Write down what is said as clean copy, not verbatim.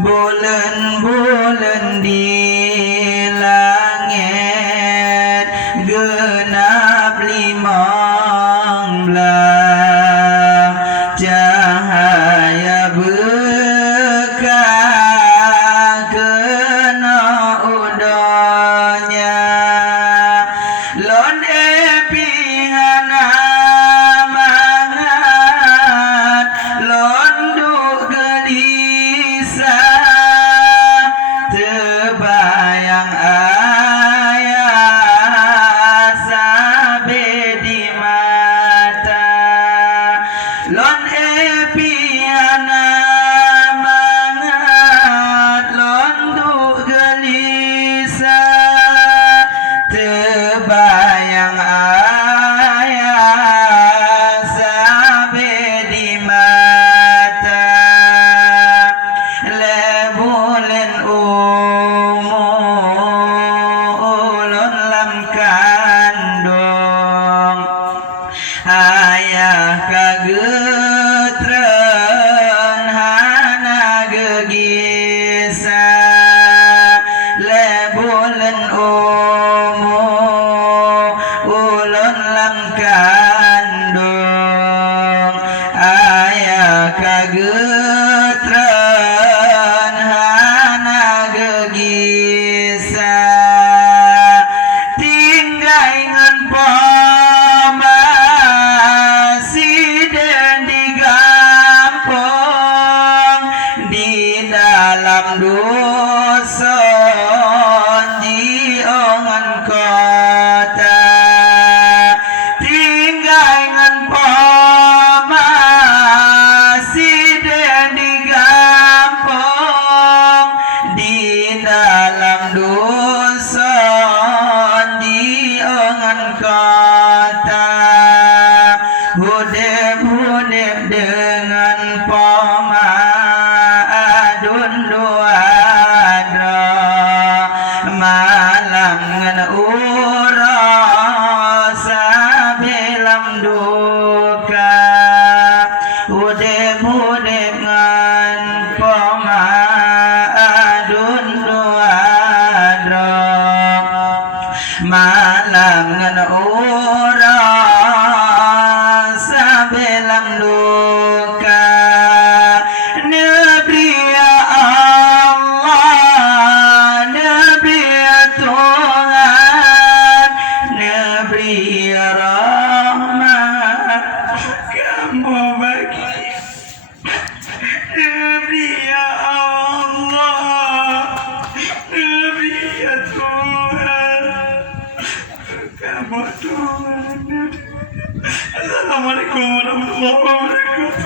Bulan-bulan di langit genap 15 cahaya bekah kena udahnya londe pihana mangat londuk gelisah terbayang ayah sabe di mata lon piana mangat londuk gelisah terbayang ayah sabe di mata lebulen ulun lam kandung ayah kagetren hana gegisa lebulen ulun lam kandung ayah kagetren hana gegisa tinggai ngan poma siden digampung di dalam dusun jiongan kota tinggai ngan poma siden digampung di dalam dusun jiongan kota hudep-hudep dengan poma adun duadra malam ngan uras sabelam duka hudep-hudep ngan poma adun duadra malam ngan uras sabelam duka Nabi ya Allah Nabi ya Tuhan Nabi ya Rahmat kamu bagi Nabi ya Allah Nabi ya Tuhan kamu Tuhan Assalamualaikum warahmatullahi wabarakatuh